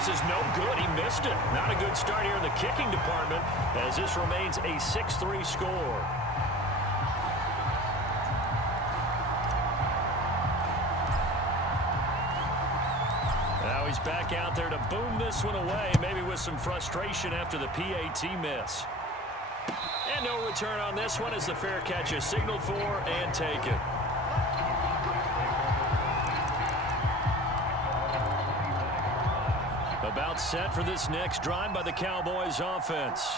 This is no good. He missed it. Not a good start here in the kicking department as this remains a 6-3 score. Now he's back out there to boom this one away, maybe with some frustration after the PAT miss. And no return on this one as the fair catch is signaled for and taken. About set for this next drive by the Cowboys offense.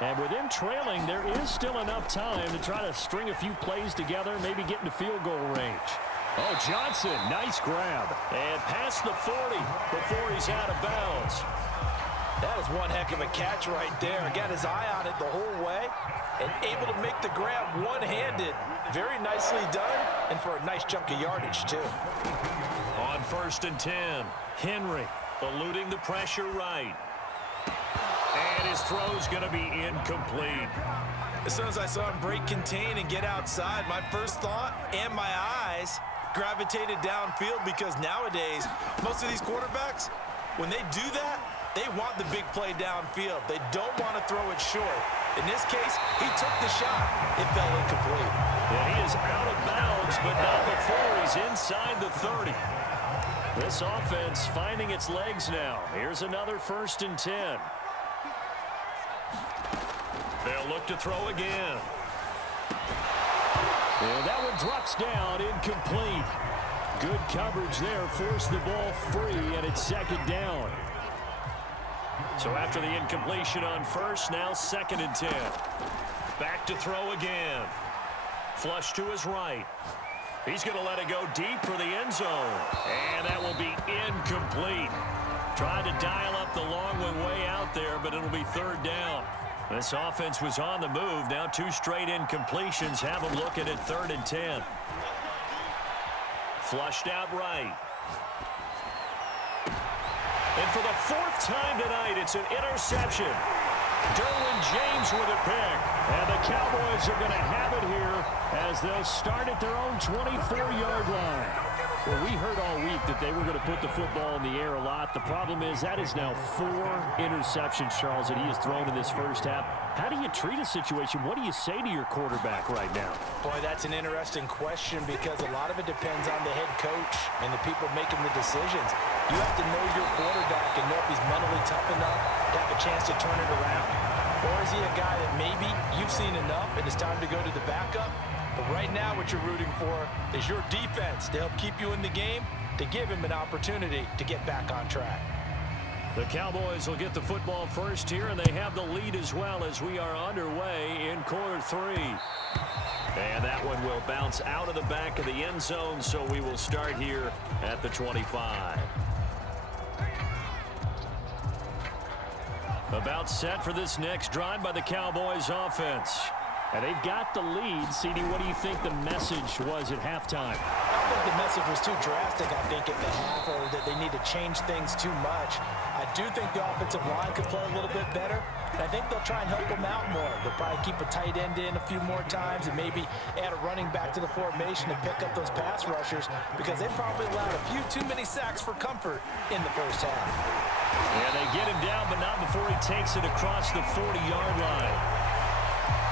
And with them trailing, there is still enough time to try to string a few plays together, maybe get into field goal range. Oh, Johnson, nice grab. And past the 40 before he's out of bounds. That is one heck of a catch right there. Got his eye on it the whole way and able to make the grab one-handed. Very nicely done and for a nice chunk of yardage, too. On 1st and 10, Henry eluding the pressure right. And his throw's going to be incomplete. As soon as I saw him break contain and get outside, my first thought and my eyes gravitated downfield because nowadays, most of these quarterbacks, when they do that, they want the big play downfield. They don't want to throw it short. In this case, he took the shot. It fell incomplete. Yeah, he is out of bounds, but not before he's inside the 30. This offense finding its legs now. Here's another 1st and 10. They'll look to throw again. And that one drops down, incomplete. Good coverage there, forced the ball free, and it's 2nd down. So after the incompletion on 1st, now 2nd and 10. Back to throw again. Flush to his right. He's going to let it go deep for the end zone. And that will be incomplete. Tried to dial up the long one way out there, but it'll be 3rd down. This offense was on the move. Now 2 straight incompletions have them looking at 3rd and 10. Flushed out right. And for the 4th time tonight, it's an interception. Derwin James with a pick. And the Cowboys are going to have it here as they'll start at their own 24-yard line. Well, we heard all week that they were going to put the football in the air a lot. The problem is that is now 4 interceptions, Charles, that he has thrown in this first half. How do you treat a situation? What do you say to your quarterback right now? Boy, that's an interesting question because a lot of it depends on the head coach and the people making the decisions. You have to know your quarterback and know if he's mentally tough enough to have a chance to turn it around. Or is he a guy that maybe you've seen enough and it's time to go to the backup? But right now what you're rooting for is your defense to help keep you in the game, to give him an opportunity to get back on track. The Cowboys will get the football first here, and they have the lead as well as we are underway in quarter 3. And that one will bounce out of the back of the end zone, so we will start here at the 25. About set for this next drive by the Cowboys offense. And they've got the lead. CD, what do you think the message was at halftime? I don't think the message was too drastic, I think, at the half, or that they need to change things too much. I do think the offensive line could play a little bit better, and I think they'll try and help them out more. They'll probably keep a tight end in a few more times and maybe add a running back to the formation to pick up those pass rushers because they probably allowed a few too many sacks for comfort in the first half. Yeah, they get him down, but not before he takes it across the 40-yard line.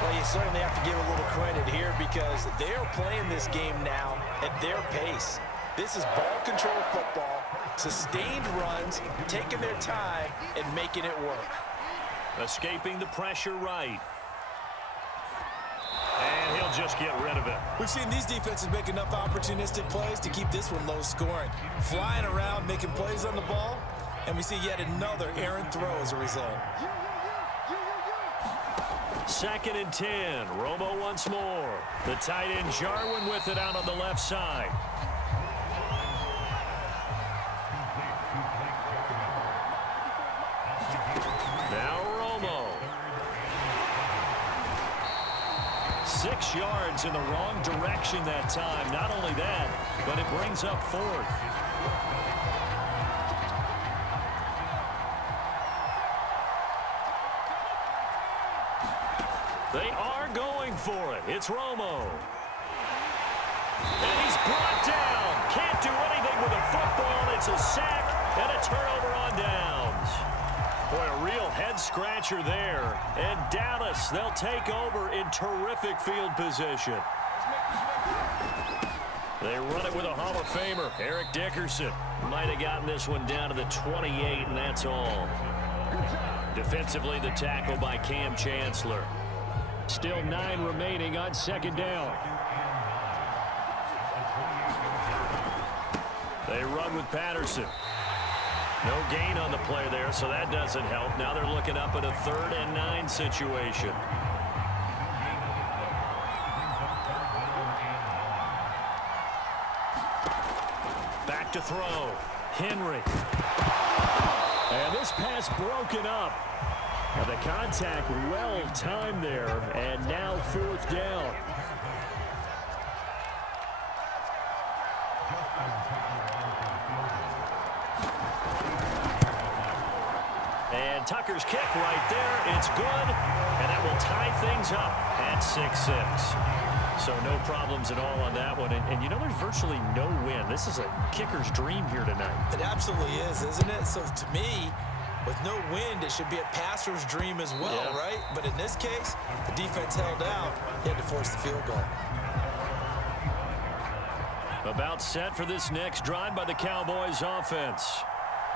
Well, you certainly have to give a little credit here because they are playing this game now at their pace. This is ball control football, sustained runs, taking their time and making it work. Escaping the pressure right. And he'll just get rid of it. We've seen these defenses make enough opportunistic plays to keep this one low scoring. Flying around, making plays on the ball, and we see yet another errant throw as a result. 2nd and 10. Romo once more. The tight end Jarwin with it out on the left side. Now Romo. 6 yards in the wrong direction that time. Not only that, but it brings up 4th. They are going for it. It's Romo. And he's brought down. Can't do anything with a football. It's a sack and a turnover on down. Boy, a real head-scratcher there. And Dallas, they'll take over in terrific field position. They run it with a Hall of Famer, Eric Dickerson. Might have gotten this one down to the 28, and that's all. Defensively, the tackle by Cam Chancellor. Still 9 remaining on second down. They run with Patterson. No gain on the play there, so that doesn't help. Now they're looking up at a 3rd and 9 situation. Back to throw. Henry. And this pass broken up. And the contact well timed there, and now 4th down. And Tucker's kick right there. It's good, and that will tie things up at 6-6. So no problems at all on that one. And you know, there's virtually no win. This is a kicker's dream here tonight. It absolutely is, isn't it? So to me, with no wind, it should be a passer's dream as well, yeah. Right? But in this case, the defense held out. He had to force the field goal. About set for this next drive by the Cowboys offense.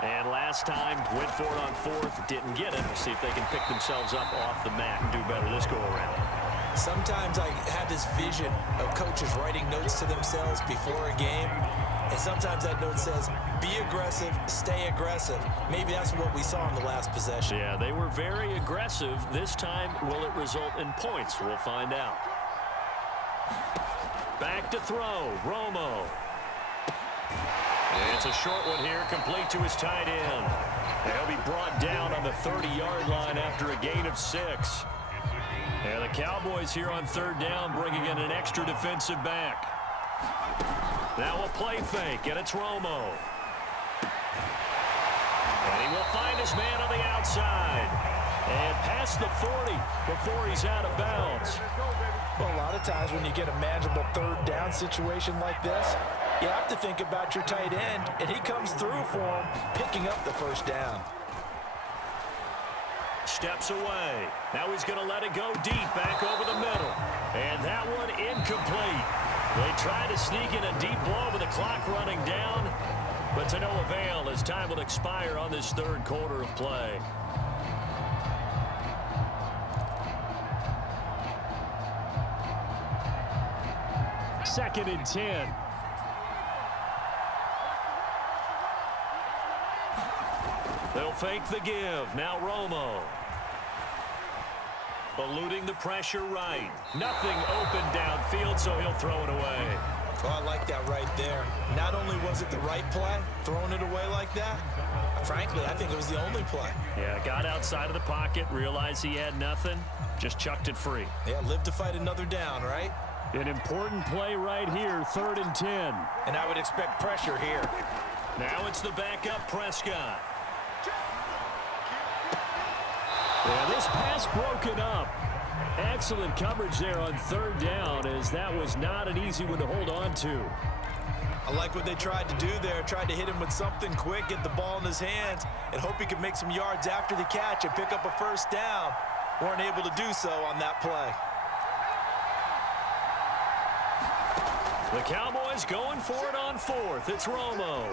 And last time, went for it on 4th, didn't get it. We'll see if they can pick themselves up off the mat and do better this go-around. Sometimes I have this vision of coaches writing notes to themselves before a game. And sometimes that note says, be aggressive, stay aggressive. Maybe that's what we saw in the last possession. Yeah, they were very aggressive. This time, will it result in points? We'll find out. Back to throw, Romo. And it's a short one here, complete to his tight end. He'll be brought down on the 30-yard line after a gain of 6. And the Cowboys here on 3rd down, bringing in an extra defensive back. Now a play fake, and it's Romo. And he will find his man on the outside. And past the 40 before he's out of bounds. Well, a lot of times when you get a manageable 3rd down situation like this, you have to think about your tight end, and he comes through for him, picking up the 1st down. Steps away. Now he's going to let it go deep back over the middle. And that one incomplete. They try to sneak in a deep blow with the clock running down, but to no avail as time will expire on this 3rd quarter of play. Second and 10. They'll fake the give. Now Romo. Eluding the pressure right. Nothing open downfield, so he'll throw it away. Oh, I like that right there. Not only was it the right play, throwing it away like that, frankly, I think it was the only play. Yeah, got outside of the pocket, realized he had nothing, just chucked it free. Yeah, live to fight another down, right? An important play right here, 3rd and 10. And I would expect pressure here. Now it's the backup Prescott. Yeah, this pass broken up. Excellent coverage there on 3rd down, as that was not an easy one to hold on to. I like what they tried to do there. Tried to hit him with something quick, get the ball in his hands, and hope he could make some yards after the catch and pick up a 1st down. Weren't able to do so on that play. The Cowboys going for it on 4th. It's Romo.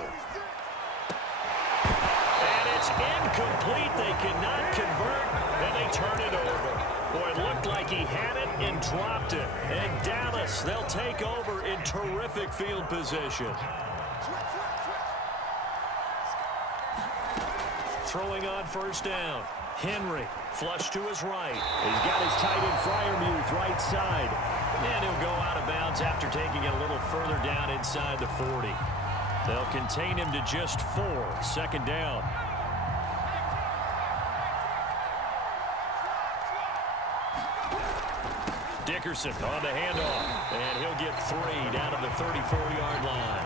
And it's incomplete. They cannot convert, and they turn it over. Boy, it looked like he had it and dropped it. And Dallas, they'll take over in terrific field position. Throwing on 1st down. Henry, flush to his right. He's got his tight end Freiermuth right side. And he'll go out of bounds after taking it a little further down inside the 40. They'll contain him to just 4. 2nd down. Dickerson on the handoff. And he'll get 3 down to the 34-yard line.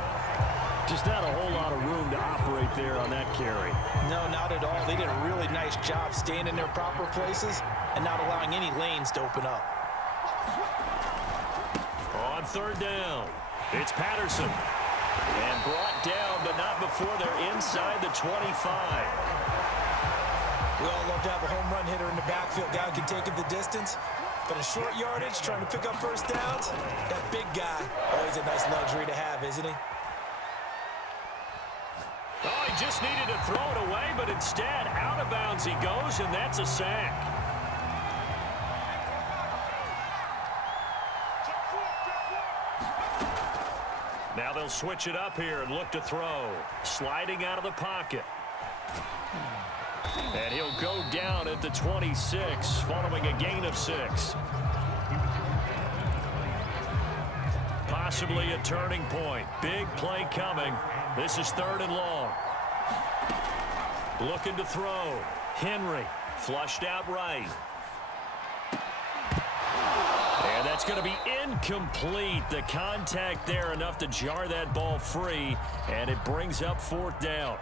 Just not a whole lot of room to operate there on that carry. No, not at all. They did a really nice job staying in their proper places and not allowing any lanes to open up. On 3rd down, it's Patterson. And brought down, but not before they're inside the 25. We all love to have a home run hitter in the backfield. Guy who can take it the distance. But in short yardage, trying to pick up first downs, that big guy, always a nice luxury to have, isn't he? Oh, he just needed to throw it away, but instead, out of bounds he goes, and that's a sack. Now they'll switch it up here and look to throw. Sliding out of the pocket. And he'll go down at the 26, following a gain of 6. Possibly a turning point. Big play coming. This is 3rd and long. Looking to throw. Henry flushed out right. And that's going to be incomplete. The contact there enough to jar that ball free, and it brings up 4th down.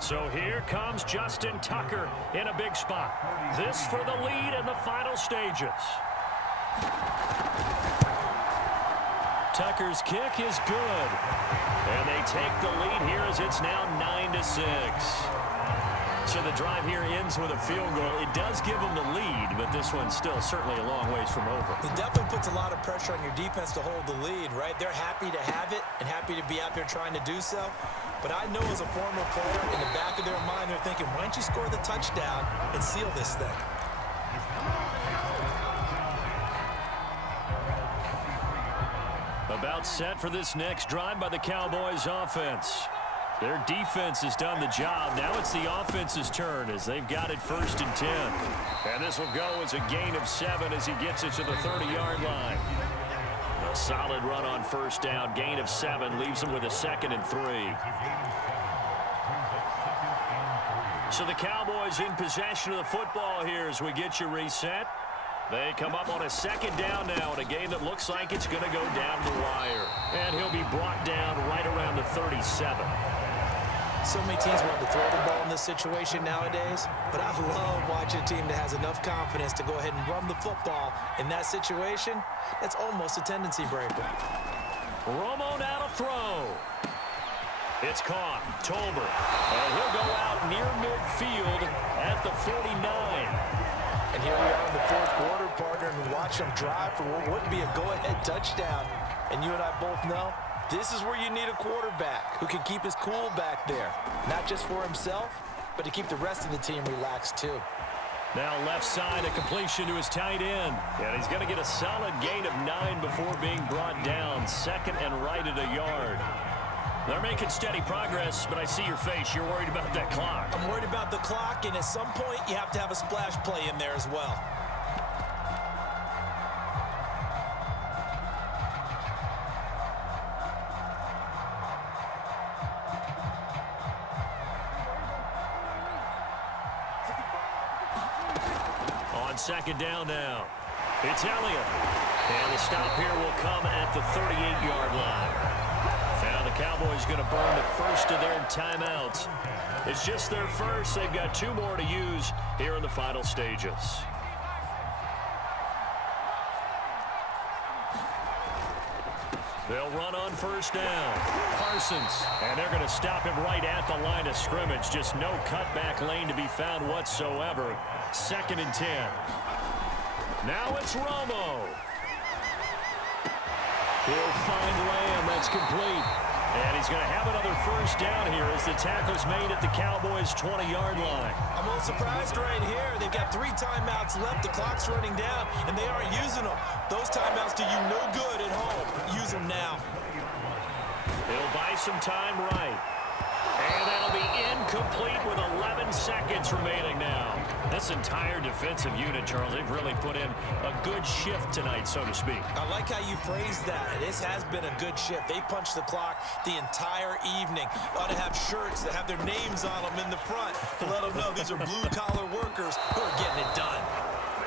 So here comes Justin Tucker in a big spot. This for the lead in the final stages. Tucker's kick is good. And they take the lead here as it's now 9-6. So the drive here ends with a field goal. It does give them the lead, but this one's still certainly a long ways from over. It definitely puts a lot of pressure on your defense to hold the lead, right? They're happy to have it and happy to be out there trying to do so. But I know as a former player, in the back of their mind, they're thinking, why don't you score the touchdown and seal this thing? About set for this next drive by the Cowboys offense. Their defense has done the job. Now it's the offense's turn as they've got it 1st and 10. And this will go as a gain of 7 as he gets it to the 30-yard line. A solid run on 1st down. Gain of 7 leaves them with a 2nd and 3. So the Cowboys in possession of the football here as we get you reset. They come up on a 2nd down now in a game that looks like it's going to go down the wire. And he'll be brought down right around the 37. So many teams want to throw the ball in this situation nowadays, but I love watching a team that has enough confidence to go ahead and run the football in that situation. That's almost a tendency breaker. Romo now to throw. It's caught. Tolbert. And he'll go out near midfield at the 49. And here we are in the 4th quarter, partner, and watch them drive for what would be a go-ahead touchdown. And you and I both know this is where you need a quarterback who can keep his cool back there, not just for himself, but to keep the rest of the team relaxed too. Now left side, a completion to his tight end. And he's going to get a solid gain of 9 before being brought down. 2nd and right at a yard. They're making steady progress, but I see your face. You're worried about that clock. I'm worried about the clock, and at some point, you have to have a splash play in there as well. On 2nd down now. It's Elliott. And the stop here will come at the 38-yard line. Now the Cowboys going to burn the first of their timeouts. It's just their first. They've got 2 more to use here in the final stages. They'll run on 1st down. Parsons. And they're going to stop him right at the line of scrimmage. Just no cutback lane to be found whatsoever. 2nd and 10. Now it's Romo. He'll find Lamb. That's complete. And he's going to have another 1st down here as the tackle's made at the Cowboys' 20-yard line. I'm a little surprised right here. They've got 3 timeouts left. The clock's running down, and they aren't using them. Those timeouts do you no good at home. Use them now. He'll buy some time right. And that'll be incomplete with 11 seconds remaining now. This entire defensive unit, Charles, they've really put in a good shift tonight, so to speak. I like how you phrased that. This has been a good shift. They punched the clock the entire evening. Ought to have shirts that have their names on them in the front to let them know these are blue-collar workers who are getting it done.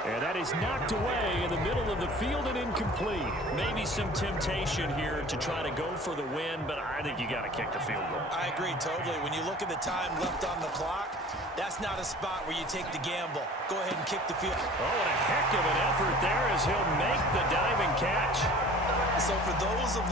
And that is knocked away in the middle of the field and incomplete. Maybe some temptation here to try to go for the win, but I think you got to kick the field goal. I agree totally. When you look at the time left on the clock, that's not a spot where you take the gamble. Go ahead and kick the field. Oh, what a heck of an effort there as he'll make the diving catch. So for those of